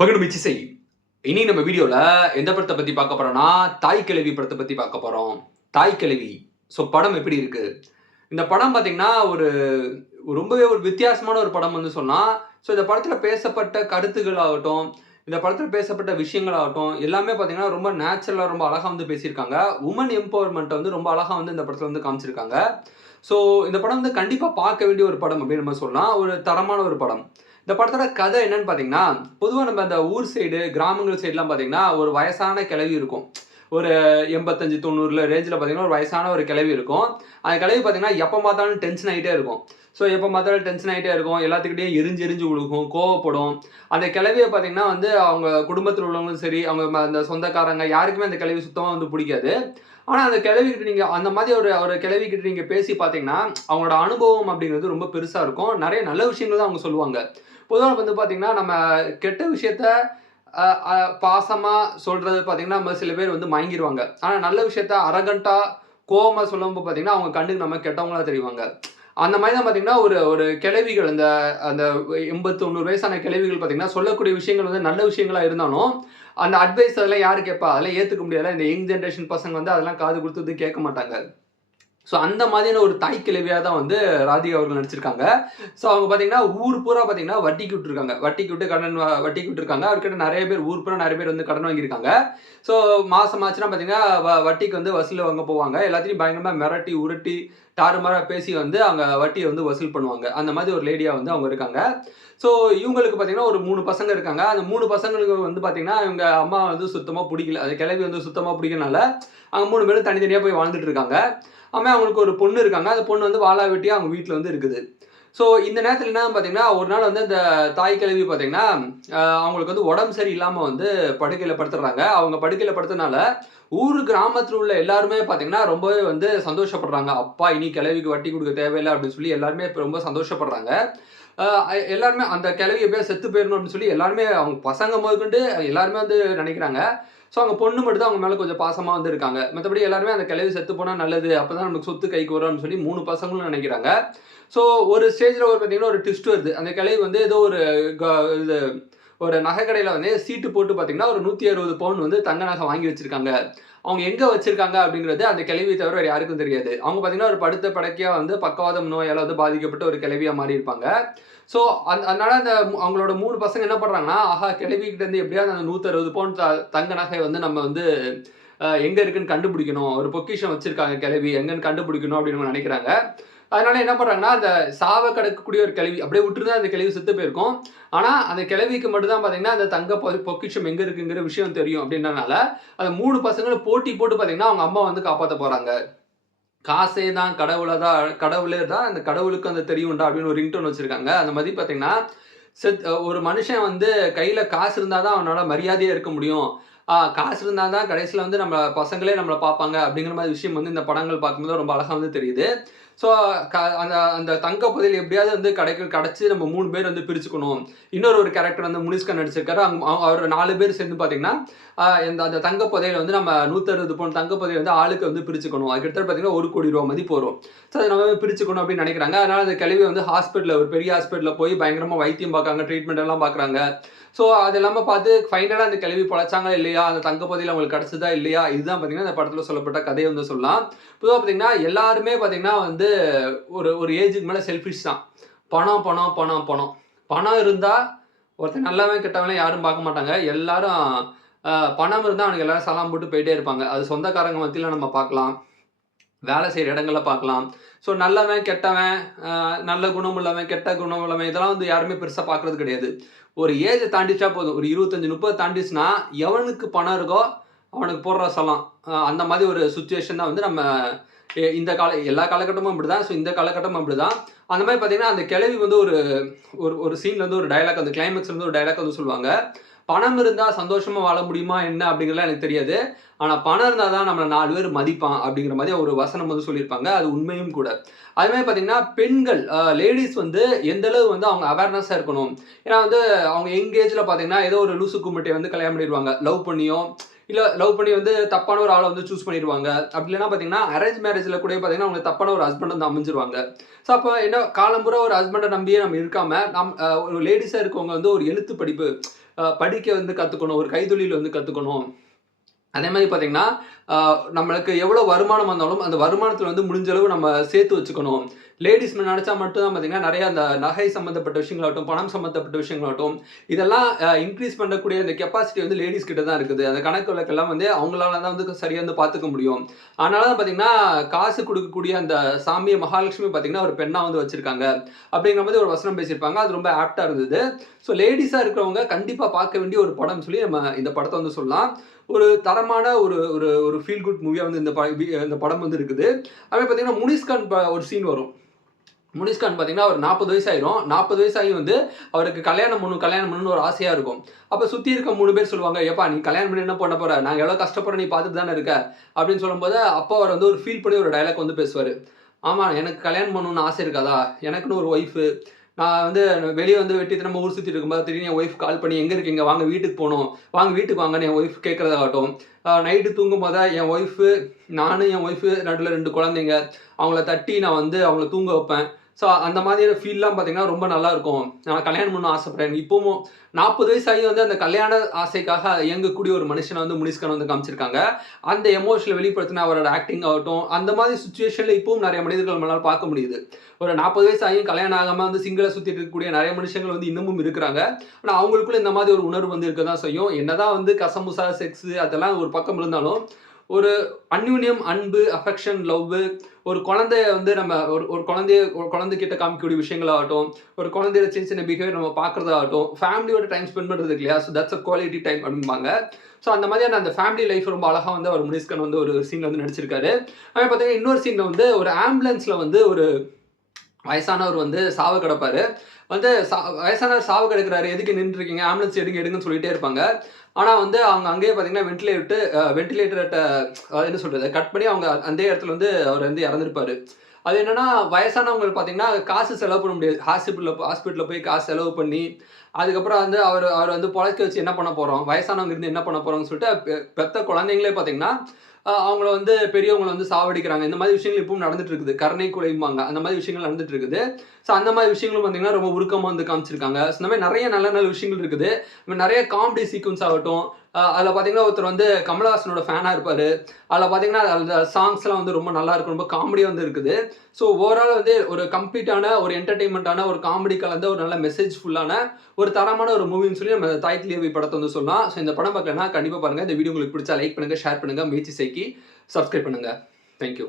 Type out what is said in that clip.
பகடு மிச்சிசை. இனி நம்ம வீடியோல எந்த படத்தை பத்தி பார்க்க போறோம்னா, தாய் கிழவி படத்தை பத்தி பார்க்க போறோம். தாய் கிழவி. படம் எப்படி இருக்கு? இந்த படம் பார்த்தீங்கன்னா, ரொம்பவே ஒரு வித்தியாசமான ஒரு படம் வந்து சொல்லலாம். இந்த படத்துல பேசப்பட்ட கருத்துக்கள் ஆகட்டும், இந்த படத்துல பேசப்பட்ட விஷயங்கள் ஆகட்டும், எல்லாமே பார்த்தீங்கன்னா, ரொம்ப நேச்சுரலா ரொம்ப அழகா வந்து பேசியிருக்காங்க. வுமன் எம்பவர்மென்ட்ட வந்து ரொம்ப அழகா வந்து இந்த படத்துல வந்து காமிச்சிருக்காங்க. ஸோ இந்த படம் வந்து கண்டிப்பா பார்க்க வேண்டிய ஒரு படம் அப்படின்னு நம்ம சொல்லலாம். ஒரு தரமான ஒரு படம். இந்த படத்தோட கதை என்னன்னு பார்த்தீங்கன்னா, பொதுவா நம்ம அந்த ஊர் சைடு, கிராமங்கள் சைடுலாம் பார்த்தீங்கன்னா, ஒரு வயசான கிழவி இருக்கும். ஒரு 85, 90 ரேஞ்சில பார்த்தீங்கன்னா, ஒரு வயசான ஒரு கிழவி இருக்கும். அந்த கிழவி பார்த்தீங்கன்னா, எப்ப பார்த்தாலும் டென்ஷன் ஆயிட்டே இருக்கும். எப்ப பார்த்தாலும் டென்ஷன் ஆயிட்டே இருக்கும். எல்லாத்துக்கிட்டயும் எரிஞ்சு எரிஞ்சு விழுகும், கோவப்படும். அந்த கிழவிய பார்த்தீங்கன்னா வந்து, அவங்க குடும்பத்தில உள்ளவங்களும் சரி, அவங்க அந்த சொந்தக்காரங்க யாருக்குமே அந்த கிழவி சுத்தமா வந்து புடிக்காது. ஆனா, அந்த கிழவிகிட்ட நீங்க அந்த மாதிரி ஒரு ஒரு கிழவிகிட்ட நீங்க பேசி பார்த்தீங்கன்னா, அவங்களோட அனுபவம் அப்படிங்கிறது ரொம்ப பெருசா இருக்கும். நெறைய நல்ல விஷயங்கள் தான் அவங்க சொல்லுவாங்க. பொதுவா வந்து பார்த்தீங்கன்னா, நம்ம கெட்ட விஷயத்த அ அ பாசமா சொல்றது பார்த்தீங்கன்னா, நம்ம சில பேர் வந்து மயங்கிருவாங்க. ஆனா நல்ல விஷயத்த அரகன்ட்டா, கோவமா சொல்லும்போது பார்த்தீங்கன்னா, அவங்க கண்ணுக்கு நம்ம கெட்டவங்களா தெரிவாங்க. அந்த மாரி தான் பார்த்தீங்கன்னா, ஒரு ஒரு கிழவிகள் அந்த அந்த 80, 90 வயசான கிழவிகள் பார்த்தீங்கன்னா, சொல்லக்கூடிய விஷயங்கள் வந்து நல்ல விஷயங்களா இருந்தாலும், அந்த அட்வைஸ் அதெல்லாம் யாரு கேட்பா? அதெல்லாம் ஏத்துக்க முடியாதுல்ல. இந்த யங் ஜெனரேஷன் பசங்க வந்து அதெல்லாம் காது குடுத்து வந்து கேட்க மாட்டாங்க. அந்த மாதிரியான ஒரு தாய் கிழவியா தான் வந்து ராதிகா அவர்கள் நடிச்சிருக்காங்க. அவங்க பார்த்தீங்கன்னா, ஊர் பூரா பார்த்தீங்கன்னா வட்டிக்கு விட்டுருக்காங்க. வட்டிக்கு விட்டு வட்டிக்கு விட்டுருக்காங்க. அவர்கிட்ட நெறைய பேர் ஊர் பூரா நெறைய பேர் வந்து கடன் வாங்கியிருக்காங்க. ஸோ மாசம் ஆச்சுன்னா பார்த்தீங்கன்னா, வட்டிக்கு வந்து வசூல் வாங்க போவாங்க. எல்லாத்தையும் பயங்கரமா மிரட்டி, உருட்டி, தாறுமாறா பேசி வந்து அவங்க வட்டிய வந்து வசூல் பண்ணுவாங்க. அந்த மாதிரி ஒரு லேடியா வந்து அவங்க இருக்காங்க. ஸோ இவங்களுக்கு பார்த்தீங்கன்னா, ஒரு 3 பசங்க இருக்காங்க. அந்த 3 பசங்களுக்கு வந்து பார்த்தீங்கன்னா, இவங்க அம்மா வந்து சுத்தமா புடிக்கல. அந்த கிழவி வந்து சுத்தமா புடிக்கனால, அவங்க 3 பேரும் தனித்தனியா போய் வாழ்ந்துட்டு இருக்காங்க. அவங்களுக்கு ஒரு பொண்ணு இருக்காங்க. அந்த பொண்ணு வந்து வாலா வெட்டியா அவங்க வீட்ல வந்து இருக்குது. இந்த நேரத்துல என்ன பார்த்தீங்கன்னா, ஒரு நாள் வந்து அந்த தாய் கிழவி பார்த்தீங்கன்னா, அவங்களுக்கு வந்து உடம்பு சரியில்லாம வந்து படுக்கையில படுத்துடுறாங்க. அவங்க படுக்கையில படுத்தனால, கிராமத்துல உள்ள எல்லாருமே பார்த்தீங்கன்னா, ரொம்பவே வந்து சந்தோஷப்படுறாங்க. அப்பா இனி கிழவிக்கு வட்டி குடுக்க தேவையில்ல அப்படின்னு சொல்லி எல்லாருமே இப்ப ரொம்ப சந்தோஷப்படுறாங்க. அ எல்லாருமே அந்த கிழவி எப்படியாவது செத்து போயிரணும் அப்படின்னு சொல்லி எல்லாருமே அவங்க பசங்க முதற்கொண்டு எல்லாருமே வந்து நினைக்கிறாங்க. அவங்க பொண்ணு மட்டும் தான் அவங்க மேல கொஞ்சம் பாசமா வந்து இருக்காங்க. மத்தபடி எல்லாருமே அந்த கிழவி செத்து போனா நல்லது. அப்பதான் நமக்கு சொத்து கைக்கு வரும்னு சொல்லி 3 பசங்களும் நினைக்கிறாங்க. ஸோ ஒரு ஸ்டேஜ்ல பார்த்தீங்கன்னா, ஒரு ட்விஸ்ட் வருது. அந்த கிழவி வந்து ஏதோ ஒரு க இது ஒரு நகை கடையில வந்து சீட்டு போட்டு பார்த்தீங்கன்னா, ஒரு 160 பவுன் வந்து தங்க நகை வாங்கி வச்சிருக்காங்க. அவங்க எங்க வச்சிருக்காங்க அப்படிங்கிறது அந்த கிழவிய தவிர வேற யாருக்கும் தெரியாது. அவங்க பார்த்தீங்கன்னா, ஒரு படுத்த படுக்கையா வந்து பக்கவாதம் நோயால வந்து பாதிக்கப்பட்ட ஒரு கிழவியா மாறியிருப்பாங்க. ஸோ அதனால அவங்களோட 3 பசங்க என்ன பண்றாங்கன்னா, ஆஹா கிழவிகிட்ட இருந்து எப்படியாவது அந்த 160 பவுன் தங்க நகை வந்து நம்ம வந்து எங்க இருக்குன்னு கண்டுபிடிக்கணும். ஒரு பொக்கிஷம் வச்சிருக்காங்க கிழவி. எங்கன்னு கண்டுபிடிக்கணும் அப்படின்னு இவங்க நினைக்கிறாங்க. அதனால என்ன பண்றாங்கன்னா, அந்த சாவ கடக்கக்கூடிய ஒரு கிழவி அப்படியே விட்டுருந்தா அந்த கிழவி செத்து போயிருக்கும். ஆனா, அந்த கிழவிக்கு மட்டும் தான் பார்த்தீங்கன்னா, அந்த தங்க பொக்கிஷம் எங்க இருக்குங்கிற விஷயம் தெரியும் அப்படின்றனால, அந்த 3 பசங்களும் போட்டி போட்டு பார்த்தீங்கன்னா, அவங்க அம்மா வந்து காப்பாத்த போறாங்க. காசே தான் கடவுளே தான் அந்த கடவுளுக்கு அந்த தெரியும்டா அப்படின்னு ஒரு ரிங்டோன் வச்சிருக்காங்க. அந்த மாதிரி பார்த்தீங்கன்னா, ஒரு மனுஷன் வந்து கையில காசு இருந்தா தான் அவனால மரியாதையா இருக்க முடியும். காசு இருந்தா தான் கடைசியில வந்து நம்ம பசங்களே நம்மள பார்ப்பாங்க அப்படிங்கிற மாரி விஷயம் வந்து இந்த படங்கள் பார்க்கும்போது ரொம்ப அழகா வந்து தெரியுது. ஸோ அந்த அந்த தங்க புதையல் எப்படியாவது வந்து கிடைச்சு நம்ம 3 பேர் வந்து பிரிச்சுக்கணும். ஒரு கேரக்டர் வந்து முனிஷ்கா நடிச்சிருக்காரு. அவர் 4 பேர் சேர்ந்து பார்த்தீங்கன்னா, அந்த தங்க புதையல வந்து நம்ம 160 பவுன் தங்க புதையல் வந்து ஆளுக்கு வந்து பிரிச்சுக்கணும். அது கிட்டத்தட்ட பார்த்தீங்கன்னா ₹1,00,00,000 மதிப்பு வரும். அத நம்ம பிரிச்சுக்கணும் அப்படின்னு நினைக்கிறாங்க. அதனால அந்த கிழவி வந்து ஒரு பெரிய ஹாஸ்பிட்டல்ல போய் பயங்கரமா வைத்தியம் பார்க்குறாங்க. ட்ரீட்மெண்ட் எல்லாம் பார்க்குறாங்க. அது எல்லாமே பார்த்து ஃபைனலா அந்த கிழவி பொழச்சாங்களா இல்லையா? அந்த தங்க புதையல் அவங்களுக்கு கிடைச்சதா இல்லையா? இதுதான் பார்த்தீங்கன்னா, இந்த படத்துல சொல்லப்பட்ட கதைய வந்து சொல்லலாம். பொதுவா பார்த்தீங்கன்னா, எல்லாருமே பார்த்தீங்கன்னா வந்து ஒரு ஒரு ஏஜுக்கு மேல செல்ஃபிஷ் தான். பணம், பணம், பணம், பணம். பணம் இருந்தா ஒருத்தன் நல்லவன், கெட்டவன்லாம் யாரும் பார்க்க மாட்டாங்க. எல்லாரும் பணம் இருந்தா அவனுக்கு எல்லாரும் சலாம் போட்டு போயிட்டே இருப்பாங்க. அது சொந்தக்காரங்க மத்தியில நம்ம பார்க்கலாம். வேலை செய்ற இடங்கள்ல பார்க்கலாம். நல்லவன், கெட்டவன், நல்ல குணம் உள்ளவன், கெட்ட குணம் உள்ளவன் இதெல்லாம் வந்து யாருமே பெருசா பார்க்குறது கிடையாது. ஒரு ஏஜ தாண்டிச்சா போதும். ஒரு 25, 30 தாண்டிச்சுனா, எவனுக்கு பணம் இருக்கோ அவனுக்கு போடுற சலாம். அந்த மாதிரி ஒரு சிச்சுவேஷன் தான் வந்து நம்ம இந்த எல்லா காலகட்டமும் அப்படிதான். இந்த காலகட்டமும் அப்படிதான். அந்த மாரி பார்த்தீங்கன்னா, அந்த கிழவி வந்து ஒரு ஒரு ஒரு சீன்ல வந்து ஒரு டயலாக் அந்த கிளைமாக்ஸ்ல வந்து ஒரு டயலாக் வந்து சொல்லுவாங்க. "பணம் இருந்தா சந்தோஷமா வாழ முடியுமா என்ன?" அப்படிங்கிறதுலாம் எனக்கு தெரியாது. ஆனா பணம் இருந்தா தான் நம்மள 4 பேர் மதிப்பான் அப்படிங்கிற மாரி ஒரு வசனம் வந்து சொல்லியிருப்பாங்க. அது உண்மையும் கூட. அது மாரி பார்த்தீங்கன்னா, பெண்கள் லேடீஸ் வந்து எந்த அளவு வந்து அவங்க அவேர்னஸா இருக்கணும். ஏன்னா வந்து அவங்க யங் ஏஜ்ல பார்த்தீங்கன்னா, ஏதோ ஒரு லூசு கும்மட்டிய வந்து கல்யாணம் பண்ணிருவாங்க. லவ் பண்ணியோ, இல்ல லவ் பண்ணி வந்து தப்பான ஒரு ஆள வந்து சூஸ் பண்ணிருவாங்க. அப்படி இல்லன்னா பார்த்தீங்கன்னா, அரேஞ்ச் மேரேஜ்ல கூட பார்த்தீங்கன்னா, அவங்களுக்கு தப்பான ஒரு ஹஸ்பண்ட் வந்து அமைஞ்சிருவாங்க. அப்ப என்ன காலம் பூரா ஒரு ஹஸ்பண்ட நம்பியே நம்ம இருக்காம, ஒரு லேடீஸா இருக்கவங்க வந்து ஒரு எழுத்து படிப்பு படிக்க வந்து கத்துக்கணும். ஒரு கைத்தொழில் வந்து கத்துக்கணும். அதே மாரி பார்த்தீங்கன்னா, நம்மளுக்கு எவ்வளோ வருமானம் வந்தாலும், அந்த வருமானத்தில வந்து முடிஞ்ச அளவு நம்ம சேர்த்து வச்சுக்கணும். லேடீஸ் நெனச்சா மட்டும் தான் பார்த்தீங்கன்னா, நெறைய அந்த நகை சம்மந்தப்பட்ட விஷயங்களாகட்டும், பணம் சம்மந்தப்பட்ட விஷயங்களாகட்டும், இதெல்லாம் இன்க்ரீஸ் பண்ணக்கூடிய அந்த கெப்பாசிட்டி வந்து லேடீஸ் கிட்ட தான் இருக்குது. அந்த கணக்கு வழக்கெல்லாம் வந்து அவங்களால தான் வந்து சரியா வந்து பார்த்துக்க முடியும். அதனால தான் பார்த்தீங்கன்னா, காசு குடுக்கக்கூடிய அந்த சாமிய மகாலட்சுமி பார்த்தீங்கன்னா, ஒரு பெண்ணா வந்து வச்சிருக்காங்க. அப்படிங்கிற மாதிரி ஒரு வசனம் பேசியிருப்பாங்க. அது ரொம்ப ஆப்ட்டா இருந்தது. ஸோ லேடீஸா இருக்கிறவங்க கண்டிப்பா பார்க்க வேண்டிய ஒரு படம்னு சொல்லி நம்ம இந்த படத்த வந்து சொல்லலாம். ஒரு தரமான ஒரு ஒரு ஒரு ஃபீல் குட் மூவியா வந்து இந்த படம் வந்து இருக்குது. அதே பார்த்தீங்கன்னா, முனிஷ்கான் ஒரு சீன் வரும். முனிஷ்கான் பார்த்தீங்கன்னா, ஒரு 40 வயசு ஆயிரும். 40 வயசாகியும் வந்து அவருக்கு கல்யாணம் பண்ணணும்னு ஒரு ஆசையா இருக்கும். அப்ப சுத்தி இருக்க 3 பேர் சொல்லுவாங்க, "ஏப்பா நீ கல்யாணம் பண்ணி என்ன பண்ண போற? நாங்க எவ்வளோ கஷ்டப்படுறோம் நீ பார்த்துட்டு தானே இருக்க." அப்படின்னு சொல்லும்போது, அப்பா அவர் வந்து ஒரு ஃபீல் பண்ணி ஒரு டயலாக் வந்து பேசுவாரு. "ஆமா, எனக்கு கல்யாணம் பண்ணணும்னு ஆசை இருக்காதா? எனக்குன்னு ஒரு ஒய்ஃபு. நான் வந்து வெளிய வந்து வெட்டித்தனமா ஊர் சுத்திட்டு இருக்கும்போது, திடீர்னு என் ஒய்ஃப் கால் பண்ணி, "எங்க இருக்கீங்க? வாங்க வீட்டுக்கு போணும். வாங்க வீட்டுக்கு வாங்கன்னு" என் ஒய்ஃப் கேட்கிறதாகட்டும். நைட்டு தூங்கும்போது என் ஒய்ஃபு, நானு என் ஒய்ஃபு நடுவுல 2 குழந்தைங்க. அவங்கள தட்டி நான் வந்து அவங்கள தூங்க வைப்பேன். ஸோ அந்த மாதிரியான ஃபீல்லாம் பார்த்தீங்கன்னா, ரொம்ப நல்லாருக்கும். நான் கல்யாணம் பண்ணணும்னு ஆசைப்படுறேன். இப்பவும் 40 வயசாகி வந்து அந்த கல்யாண ஆசைக்காக இயங்கக்கூடிய ஒரு மனுஷன வந்து முனிஷ்கான் வந்து காமிச்சிருக்காங்க. அந்த எமோஷன வெளிப்படுத்தின அவரோட ஆக்டிங் ஆகட்டும், அந்த மாதிரி சிச்சுவேஷன்ல இப்பவும் நெறைய மனிதர்கள் நம்மளால பார்க்க முடியுது. ஒரு 40 வயசு ஆகியும் கல்யாணம் ஆகாம வந்து சிங்கிளா சுத்திட்டு இருக்கக்கூடிய நெறைய மனுஷங்கள் வந்து இன்னமும் இருக்கிறாங்க. ஆனா அவங்களுக்குள்ள இந்த மாதிரி ஒரு உணர்வு வந்து இருக்க தான் செய்யும். என்னதான் வந்து கசமுசா, செக்ஸு அதெல்லாம் ஒரு பக்கம் இருந்தாலும், ஒரு அந்யோன்யம், அன்பு, அஃபெக்ஷன், லவ்வு, ஒரு குழந்தைய வந்து நம்ம ஒரு குழந்தைகிட்ட காமிக்கக்கூடிய விஷயங்களாகட்டும், ஒரு குழந்தையோட சின்ன சின்ன பிஹேவியர் நம்ம பார்க்கிறதாகட்டும், ஃபேமிலியோட டைம் ஸ்பெண்ட் பண்றது இருக்கு இல்லையா? So that's a quality time அப்படிம்பாங்க. ஸோ அந்த மாதிரியான அந்த ஃபேமிலி லைஃப் ரொம்ப அழகா வந்து அவர் முனிஷ்கான் வந்து ஒரு சீன்ல வந்து நடிச்சிருக்காரு. அதே பார்த்தீங்கன்னா, இன்னொரு சீன்ல வந்து ஒரு ஆம்புலன்ஸ்ல வந்து ஒரு வயசானவர் வந்து சாவு கிடப்பாரு. வந்து வயசானவர் சாவு கிடக்குறாரு. எதுக்கு நின்னுட்டுருக்கீங்க? ஆம்புலன்ஸ் எடுங்க, எடுங்கன்னு சொல்லிட்டே இருப்பாங்க. ஆனா வந்து அவங்க அங்கேயே பார்த்தீங்கன்னா, வென்டிலேட்டர்ட்ட என்ன சொல்றது? கட் பண்ணி அவங்க அந்த இடத்துல வந்து அவர் வந்து இறந்திருப்பாரு. அது என்னன்னா, வயசானவங்களுக்கு பார்த்தீங்கன்னா, காசு செலவு பண்ண முடியாது. ஹாஸ்பிட்டல்ல போய் காசு செலவு பண்ணி, அதுக்கப்புறம் வந்து அவர வந்து பொழைக்க வச்சு என்ன பண்ண போறோம்? வயசானவங்க இருந்து என்ன பண்ண போறோம்ன்னு சொல்லிட்டு, பெத்த குழந்தைங்களே பார்த்தீங்கன்னா, அவங்கள வந்து பெரியவங்கள வந்து சாவடிக்கிறாங்க. இந்த மாதிரி விஷயங்கள் இப்பவும் நடந்துட்டு இருக்குது. கருணை கொலைம்பாங்க. அந்த மாதிரி விஷயங்கள் நடந்துட்டு இருக்குது. ஸோ அந்த மாதிரி விஷயங்களும் பார்த்தீங்கன்னா, ரொம்ப உருக்கமா வந்து காமிச்சிருக்காங்க. ஸோ இந்த மாதிரி நெறைய நல்ல நல்ல விஷயங்கள் இருக்குது. நெறைய காமெடி சீக்வென்ஸ் ஆகட்டும், அதில பார்த்தீங்கன்னா, ஒருத்தர் வந்து கமலஹாசனோட ஃபேனா இருப்பாரு. அதில பார்த்தீங்கன்னா, அந்த சாங்ஸ்லாம் வந்து ரொம்ப நல்லாருக்கும். ரொம்ப காமெடியா வந்து இருக்குது. ஸோ ஓவரால் வந்து ஒரு கம்ப்ளீட்டான ஒரு என்டர்டெயின்மென்ட்டான ஒரு காமெடி கலந்த ஒரு நல்ல மெசேஜ் ஃபுல்லான ஒரு தரமான ஒரு மூவின்னு சொல்லி நம்ம தாய் கிழவி படத்த வந்து சொல்லலாம். ஸோ இந்த படம் பார்க்கலன்னா கண்டிப்பா பாருங்க. இந்த வீடியோ உங்களுக்கு பிடிச்சா லைக் பண்ணுங்க, ஷேர் பண்ணுங்க, முயற்சி செய்கி சப்ஸ்கிரைப் பண்ணுங்க. Thank you.